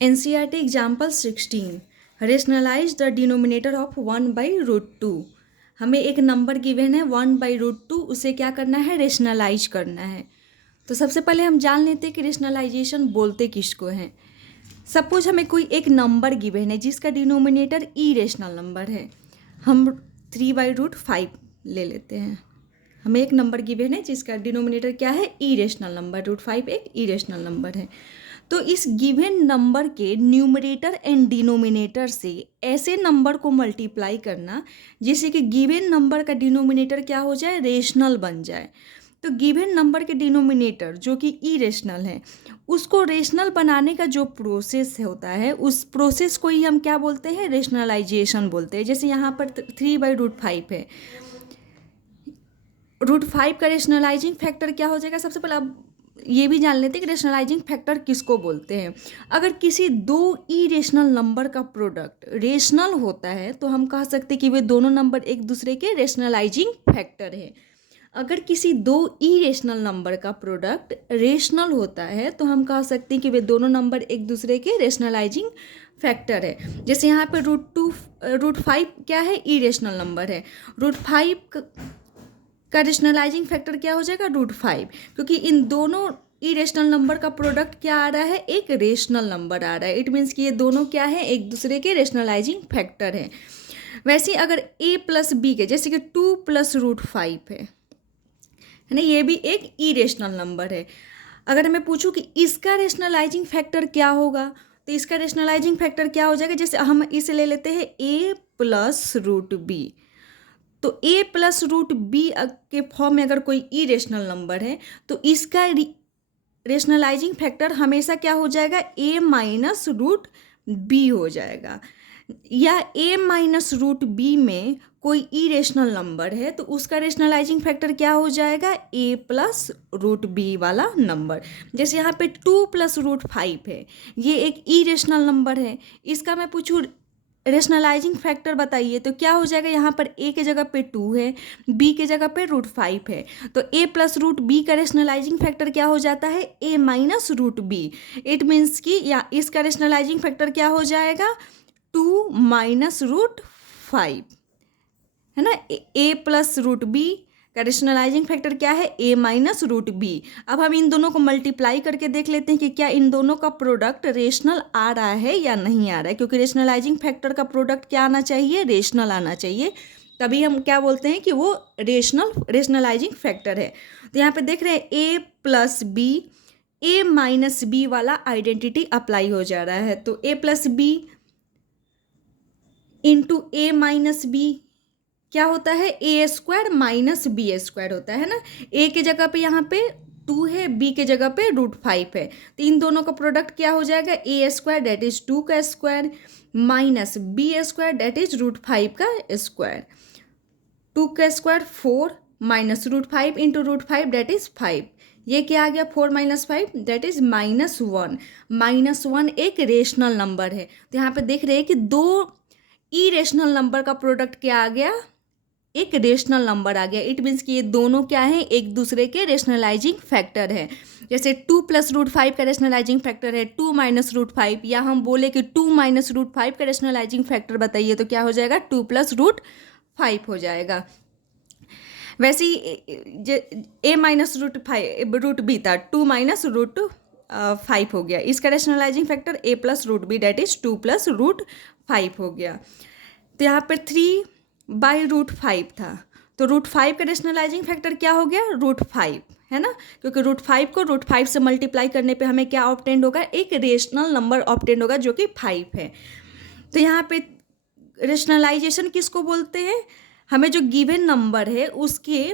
NCERT example 16 rationalise the denominator of 1/√2। हमें एक number given है 1/√2, उसे क्या करना है, रेशनलाइज करना है। तो सबसे पहले हम जान लेते हैं कि रेशनलाइजेशन बोलते किसको हैं। सपोज हमें कोई एक नंबर गिवन है जिसका डिनोमिनेटर इरेशनल नंबर है। हम 3/5 ले लेते हैं। हमें एक नंबर गिवन है जिसका डिनोमिनेटर क्या है, इरेशनल नंबर। √5 एक इरेशनल नंबर है। तो इस गिवन नंबर के न्यूमरेटर एंड डिनोमिनेटर से ऐसे नंबर को मल्टीप्लाई करना जिससे कि गिवन नंबर का डिनोमिनेटर क्या हो जाए, रेशनल बन जाए। तो गिवन नंबर के डिनोमिनेटर जो कि इरेशनल है उसको रेशनल बनाने का जो प्रोसेस होता है उस प्रोसेस को ही हम क्या बोलते हैं, रेशनलाइजेशन बोलते हैं। जैसे यहाँ पर 3/5 है, √5 का रेशनलाइजिंग फैक्टर क्या हो जाएगा। सबसे पहले अब ये भी जान लेते हैं कि रेशनलाइजिंग फैक्टर किसको बोलते हैं। अगर किसी दो इरेशनल नंबर का प्रोडक्ट रेशनल होता है तो हम कह सकते हैं कि वे दोनों नंबर एक दूसरे के रेशनलाइजिंग फैक्टर है। अगर किसी दो इरेशनल नंबर का प्रोडक्ट रेशनल होता है तो हम कह सकते हैं कि वे दोनों नंबर एक दूसरे के रेशनलाइजिंग फैक्टर है। जैसे यहाँ पे √5 क्या है, इरेशनल नंबर है। √5 का रेशनलाइजिंग फैक्टर क्या हो जाएगा, √5, क्योंकि इन दोनों इरेशनल नंबर का प्रोडक्ट क्या आ रहा है, एक रेशनल नंबर आ रहा है। इट मीन्स कि ये दोनों क्या है, एक दूसरे के रेशनलाइजिंग फैक्टर है। वैसे अगर a + b के, जैसे कि 2 + √5 है ना, ये भी एक इरेशनल नंबर है। अगर मैं पूछूं कि इसका रेशनलाइजिंग फैक्टर क्या होगा, तो इसका रेशनलाइजिंग फैक्टर क्या हो जाएगा। जैसे हम इसे ले लेते हैं a + √b। तो a + √b के फॉर्म में अगर कोई इरेशनल नंबर है तो इसका रेशनलाइजिंग फैक्टर हमेशा क्या हो जाएगा, a - √b हो जाएगा। या a - √b में कोई इरेशनल नंबर है तो उसका रेशनलाइजिंग फैक्टर क्या हो जाएगा, a + √b वाला नंबर। जैसे यहाँ पे 2 + √5 है, ये एक इरेशनल नंबर है। इसका मैं पूछूँ रेशनलाइजिंग फैक्टर बताइए तो क्या हो जाएगा। यहाँ पर a के जगह पे 2 है, b के जगह पे √5 है, तो a + √b का रेशनलाइजिंग फैक्टर क्या हो जाता है, a - √b। इट मीन्स कि या इसका रेशनलाइजिंग फैक्टर क्या हो जाएगा, 2 - √5 है ना। a + √b का रेशनलाइजिंग फैक्टर क्या है, a - √b। अब हम इन दोनों को मल्टीप्लाई करके देख लेते हैं कि क्या इन दोनों का प्रोडक्ट रेशनल आ रहा है या नहीं आ रहा है, क्योंकि रेशनलाइजिंग फैक्टर का प्रोडक्ट क्या आना चाहिए, रेशनल आना चाहिए। तभी हम क्या बोलते हैं कि वो रेशनलाइजिंग फैक्टर है। तो यहाँ पे देख रहे हैं a + b, a - b वाला आइडेंटिटी अप्लाई हो जा रहा है। तो a + b into a - b क्या होता है, a² - b² होता है ना। a के जगह पे यहाँ पे 2 है, b के जगह पे √5 है, तो इन दोनों का प्रोडक्ट क्या हो जाएगा, a² दैट इज 2 का square minus b² that is √5 का स्क्वायर। 2 का square 4 minus √5 into √5 that is 5। ये क्या आ गया, 4 - 5 दैट इज -1। -1 एक रेशनल नंबर है। तो यहाँ पे देख रहे हैं कि दो इरेशनल नंबर का प्रोडक्ट क्या आ गया, एक रेशनल नंबर आ गया। इट मीन्स कि ये दोनों क्या है, एक दूसरे के रेशनलाइजिंग फैक्टर है। जैसे 2 + √5 का रेशनलाइजिंग फैक्टर है 2 - √5, या हम बोले कि 2 - √5 का रेशनलाइजिंग फैक्टर बताइए तो क्या हो जाएगा, 2 + √5 हो जाएगा। वैसे ही a - √b था, 2 - √5 हो गया। इसका rationalising factor a + √b that is 2 + √5 हो गया। तो यहाँ पर 3/5 था, तो √5 का रेशनलाइजिंग फैक्टर क्या हो गया, √5 है ना, क्योंकि √5 को √5 से मल्टीप्लाई करने पे हमें क्या ऑब्टेंड होगा, एक रेशनल नंबर ऑब्टेंड होगा जो कि 5 है। तो यहाँ पे रेशनलाइजेशन किसको बोलते हैं, हमें जो गिवन नंबर है उसके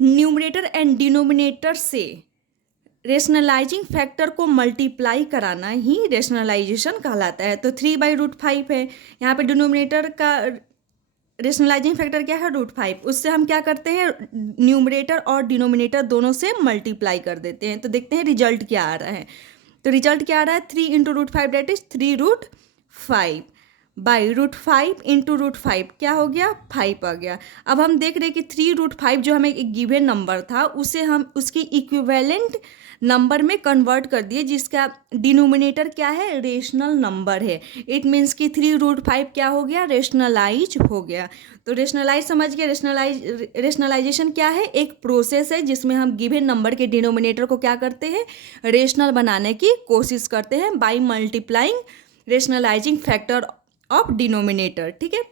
न्यूमरेटर एंड डिनोमिनेटर से रेशनलाइजिंग फैक्टर को मल्टीप्लाई कराना ही रेशनलाइजेशन कहलाता है। तो 3/5 है, यहाँ पे डिनोमिनेटर का रेशनलाइजिंग फैक्टर क्या है, √5। उससे हम क्या करते हैं, न्यूमरेटर और डिनोमिनेटर दोनों से मल्टीप्लाई कर देते हैं। तो देखते हैं रिजल्ट क्या आ रहा है। तो रिजल्ट क्या आ रहा है, 3 × √5 दैट इज 3 √5 बाई √5 इंटू √5 क्या हो गया, 5 आ गया। अब हम देख रहे हैं कि 3√5 जो हमें एक गिवन नंबर था उसे हम उसकी इक्विवेलेंट नंबर में कन्वर्ट कर दिए, जिसका डिनोमिनेटर क्या है, रेशनल नंबर है। इट मीन्स कि 3√5 क्या हो गया, रेशनलाइज हो गया। तो रेशनलाइज समझ गया। रेशनलाइजेशन क्या है, एक प्रोसेस है जिसमें हम गिवन नंबर के डिनोमिनेटर को क्या करते हैं, रेशनल बनाने की कोशिश करते हैं by multiplying rationalising factor of denominator. ठीक है,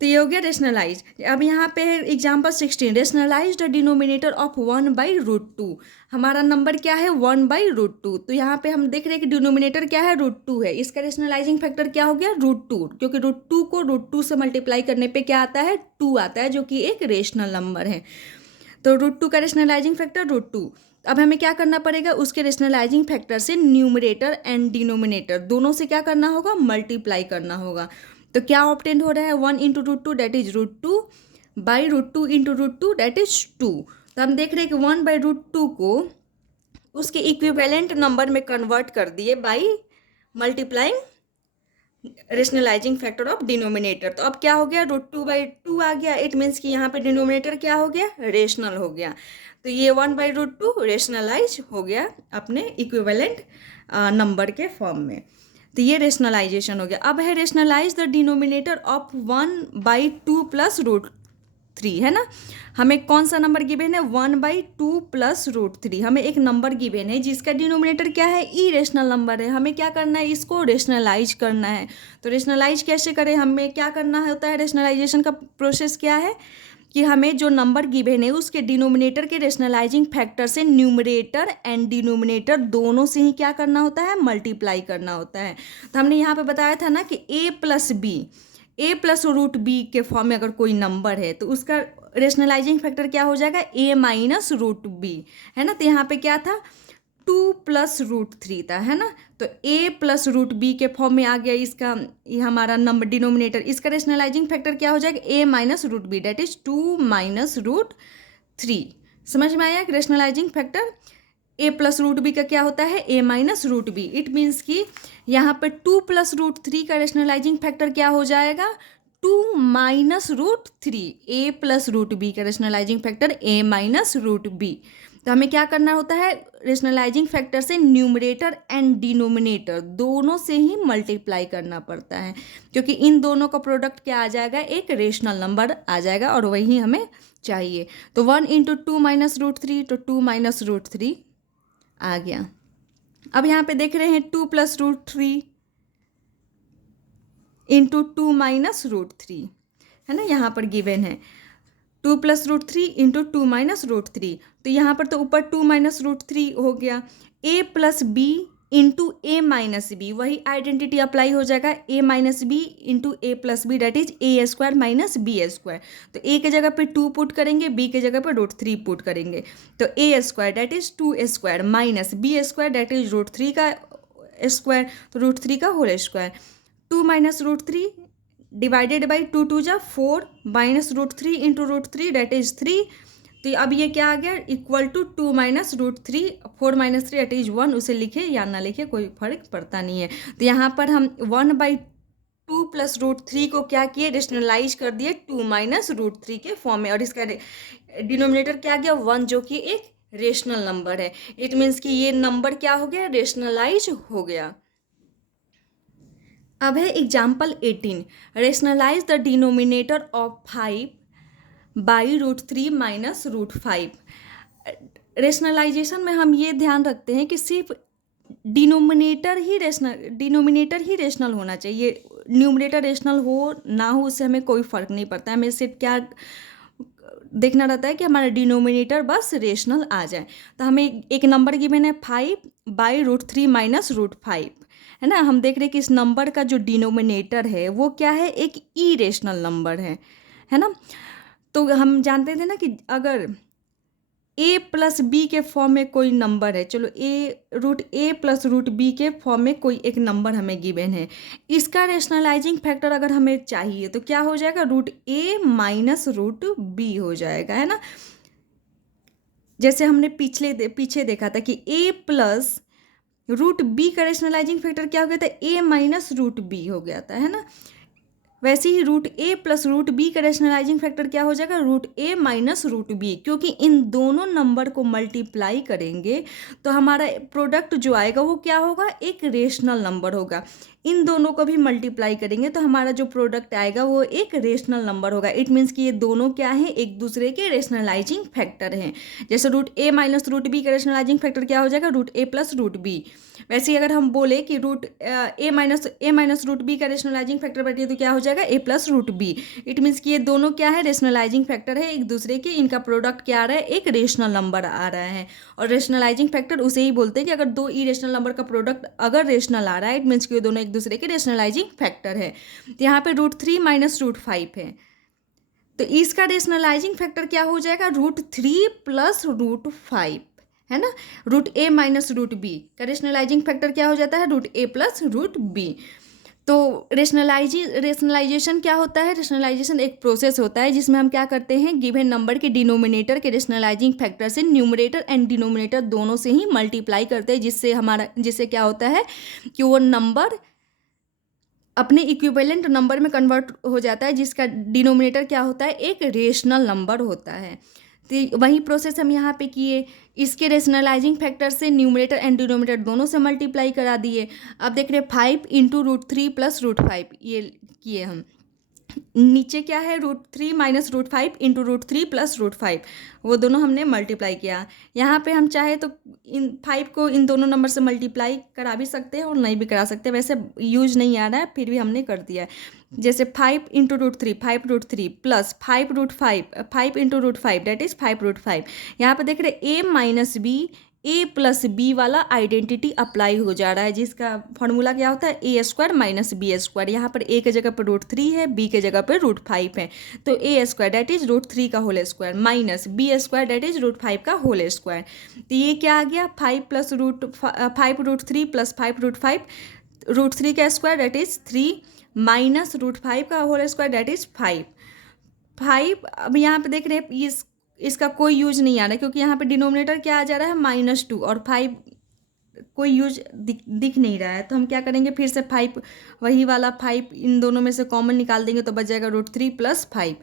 तो ये हो गया रेशनलाइज। अब यहाँ पे है example 16, rationalise the denominator of 1/√2। हमारा नंबर क्या है, 1/√2। तो यहाँ पे हम देख रहे हैं कि डिनोमिनेटर क्या है, √2 है। इसका रेशनलाइजिंग फैक्टर क्या हो गया, √2, क्योंकि √2 को √2 से मल्टीप्लाई करने पे क्या आता है, 2 आता है, जो कि एक रेशनल नंबर है। तो √2 का रेशनलाइजिंग फैक्टर √2। अब हमें क्या करना पड़ेगा, उसके रेशनलाइजिंग फैक्टर से न्यूमरेटर एंड डिनोमिनेटर दोनों से क्या करना होगा, मल्टीप्लाई करना होगा। तो क्या ऑब्टेन हो रहा है, 1 into √2 that is √2 by √2 into √2 that is 2। तो हम देख रहे हैं कि 1/√2 को उसके इक्विवेलेंट नंबर में कन्वर्ट कर दिए by multiplying rationalising factor of denominator. तो अब क्या हो गया, √2/2 आ गया। इट मीन्स कि यहाँ पे डिनोमिनेटर क्या हो गया, रेशनल हो गया। तो ये 1/√2 रेशनलाइज हो गया अपने इक्विवेलेंट नंबर के फॉर्म में। तो ये रेशनलाइजेशन हो गया। अब है rationalise the denominator of 1/2 plus √3, है ना। हमें कौन सा नंबर गिवन है, 1/2 प्लस √3। हमें एक नंबर गिवन है जिसका डिनोमिनेटर क्या है, इरेशनल नंबर है। हमें क्या करना है, इसको रेशनलाइज करना है। तो रेशनलाइज कैसे करें, हमें क्या करना होता है, रेशनलाइजेशन का प्रोसेस क्या है कि हमें जो नंबर गिवन है उसके डिनोमिनेटर के रेशनलाइजिंग फैक्टर से न्यूमरेटर एंड डिनोमिनेटर दोनों से ही क्या करना होता है, मल्टीप्लाई करना होता है। तो हमने यहाँ पे बताया था ना कि a प्लस √b के फॉर्म में अगर कोई नंबर है तो उसका रेशनलाइजिंग फैक्टर क्या हो जाएगा, a माइनस √b, है ना। तो यहाँ पे क्या था, 2 प्लस √3 था, है ना। तो a प्लस √b के फॉर्म में आ गया इसका, ये हमारा नंबर डिनोमिनेटर। इसका रेशनलाइजिंग फैक्टर क्या हो जाएगा, a minus √b that is 2 minus √3। समझ में आया कि rationalising factor a plus √b का क्या होता है, a minus √b। It means कि यहाँ पर 2 प्लस √3 का रेशनलाइजिंग फैक्टर क्या हो जाएगा, 2 माइनस √3। a प्लस √b का rationalising factor a minus √b। तो हमें क्या करना होता है, रेशनलाइजिंग फैक्टर से न्यूमरेटर एंड डिनोमिनेटर दोनों से ही मल्टीप्लाई करना पड़ता है, क्योंकि इन दोनों का प्रोडक्ट क्या आ जाएगा, एक रेशनल नंबर आ जाएगा, और वही हमें चाहिए। तो 1 इंटू 2 माइनस √3, तो 2 माइनस √3 आ गया। अब यहाँ पे देख रहे हैं 2 प्लस √3 इंटू 2 माइनस √3, है ना, यहाँ पर गिवन है 2 प्लस √3 इंटू 2 माइनस √3। तो यहाँ पर तो ऊपर 2 माइनस √3 हो गया। a plus b into a minus b, वही आइडेंटिटी अप्लाई हो जाएगा, a minus b into a plus b that is a² minus b²। तो a के जगह पे 2 पुट करेंगे, b के जगह पे √3 पुट करेंगे। तो a² that is 2a² minus b² that is √3 का स्क्वायर, तो √3 का whole square. 2 minus √3 divided by 2 2 जा 4 माइनस √3 इंटू √3 डेट इज 3। तो अब ये क्या आ गया, equal to 2 minus √3, 4 minus 3 that is 1। उसे लिखे या ना लिखे कोई फर्क पड़ता नहीं है। तो यहाँ पर हम 1/2 प्लस √3 को क्या किए, रेशनलाइज कर दिए 2 माइनस √3 के फॉर्म में, और इसका डिनोमिनेटर क्या गया, 1, जो कि एक रेशनल नंबर है। इट मीन्स कि ये नंबर क्या हो गया, रेशनलाइज हो गया। अब है example 18, rationalise the denominator of 5 by √3 minus √5। Rationalisation में हम ये ध्यान रखते हैं कि सिर्फ डिनोमिनेटर ही रेशनल होना चाहिए। न्यूमरेटर रेशनल हो ना हो उससे हमें कोई फ़र्क नहीं पड़ता। हमें सिर्फ क्या देखना रहता है कि हमारा डिनोमिनेटर बस रेशनल आ जाए। तो हमें एक नंबर गिवन है 5 बाई √3 माइनस √5, है ना। हम देख रहे हैं कि इस नंबर का जो डिनोमिनेटर है वो क्या है, एक इरेशनल नंबर है ना। तो हम जानते थे ना कि अगर a प्लस बी के फॉर्म में कोई नंबर है, चलो a प्लस √b के फॉर्म में कोई एक नंबर हमें गिवन है, इसका रेशनलाइजिंग फैक्टर अगर हमें चाहिए तो क्या हो जाएगा, √a माइनस √b हो जाएगा, है ना। जैसे हमने पीछे देखा था कि a प्लस √b का रेशनलाइजिंग फैक्टर क्या हो गया था, a माइनस √b हो गया था, है ना। वैसे ही root A plus root B का रेशनलाइजिंग फैक्टर क्या हो जाएगा, root A minus root B, क्योंकि इन दोनों नंबर को मल्टीप्लाई करेंगे तो हमारा प्रोडक्ट जो आएगा वो क्या होगा, एक रेशनल नंबर होगा। इन दोनों को भी मल्टीप्लाई करेंगे तो हमारा जो प्रोडक्ट आएगा वो एक रेशनल नंबर होगा। इट मीन्स कि ये दोनों क्या हैं, एक दूसरे के रेशनलाइजिंग फैक्टर हैं। जैसे root A minus root B का रेशनलाइजिंग फैक्टर क्या हो जाएगा, root A plus root B. वैसे ही अगर हम बोले कि root A minus root B का रेशनलाइजिंग फैक्टर बैठिए तो क्या हो जाएगा, A plus root B. It means कि ये दोनों क्या है, रेशनलाइजिंग फैक्टर है एक दूसरे के, इनका प्रोडक्ट क्या आ रहा है, एक रेशनल नंबर आ रहा है। और रेशनलाइजिंग फैक्टर उसे ही बोलते हैं कि अगर दो इरेशनल नंबर का प्रोडक्ट अगर रेशनल आ रहा है, इट मीन्स कि ये दोनों एक दूसरे के रेशनलाइजिंग फैक्टर है। तो यहाँ पे रूट 3 माइनस रूट 5 है, तो इसका रेशनलाइजिंग फैक्टर क्या हो जाएगा, रूट 3 प्लस रूट 5, है ना। Root A minus root B का रेशनलाइजिंग फैक्टर क्या हो जाता है, root A plus root B. तो रेशनलाइजेशन क्या होता है, रेशनलाइजेशन एक प्रोसेस होता है जिसमें हम क्या करते हैं, गिवन नंबर के डिनोमिनेटर के रेशनलाइजिंग फैक्टर से न्यूमरेटर एंड डिनोमिनेटर दोनों से ही मल्टीप्लाई करते हैं, जिससे क्या होता है कि वो नंबर अपने इक्विवेलेंट नंबर में कन्वर्ट हो जाता है, जिसका डिनोमिनेटर क्या होता है, एक रेशनल नंबर होता है। तो वही प्रोसेस हम यहाँ पे किए, इसके रेशनलाइजिंग फैक्टर से न्यूमरेटर एंड डिनोमिनेटर दोनों से मल्टीप्लाई करा दिए। अब देख रहे 5 इंटू रूट 3 प्लस रूट 5 ये किए हम। नीचे क्या है, root 3 minus root 5 into root 3 plus root 5, वो दोनों हमने मल्टीप्लाई किया। यहाँ पे हम चाहे तो इन 5 को इन दोनों नंबर से मल्टीप्लाई करा भी सकते हैं और नहीं भी करा सकते, वैसे यूज नहीं आ रहा है, फिर भी हमने कर दिया है। जैसे 5 into root 3 5 root 3 plus 5 root 5 5 into root 5 that is 5 root 5। यहाँ पे देख रहे A minus B, A plus B वाला आइडेंटिटी अप्लाई हो जा रहा है, जिसका फॉर्मूला क्या होता है, A square minus B square. यहाँ पर ए के जगह पर रूट 3 है, बी के जगह पर रूट 5 है, तो A square that is root 3 का whole square minus B square that is root 5 का होल स्क्वायर। तो ये क्या आ गया, 5 plus root 5 root 3 plus 5 root 5, root 3 का square that is 3 minus root 5 का होल स्क्वायर डेट इज 5। अब यहाँ पे देख रहे हैं इसका कोई यूज नहीं आ रहा है, क्योंकि यहाँ पे डिनोमिनेटर क्या आ जा रहा है, -2 और 5 कोई यूज दिख नहीं रहा है। तो हम क्या करेंगे, फिर से 5 वही वाला 5 इन दोनों में से कॉमन निकाल देंगे तो बच जाएगा रूट 3 प्लस 5।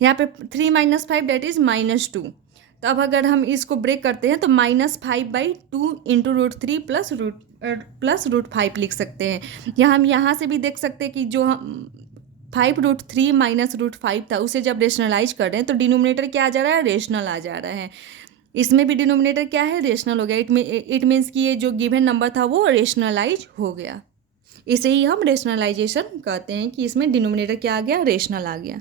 यहाँ पे 3 माइनस 5 डेट इज -2। तो अब अगर हम इसको ब्रेक करते हैं तो -5/2 इंटू रूट 3 प्लस रूट 5 लिख सकते हैं। हम यहाँ से भी देख सकते हैं कि जो हम 5 रूट 3 माइनस रूट 5 था, उसे जब रेशनलाइज कर रहे हैं तो डिनोमिनेटर क्या आ जा रहा है, रेशनल आ जा रहा है। इसमें भी डिनोमिनेटर क्या है, रेशनल हो गया। इट मीन्स कि ये जो गिवन नंबर था वो रेशनलाइज हो गया। इसे ही हम रेशनलाइजेशन कहते हैं कि इसमें डिनोमिनेटर क्या आ गया, रेशनल आ गया।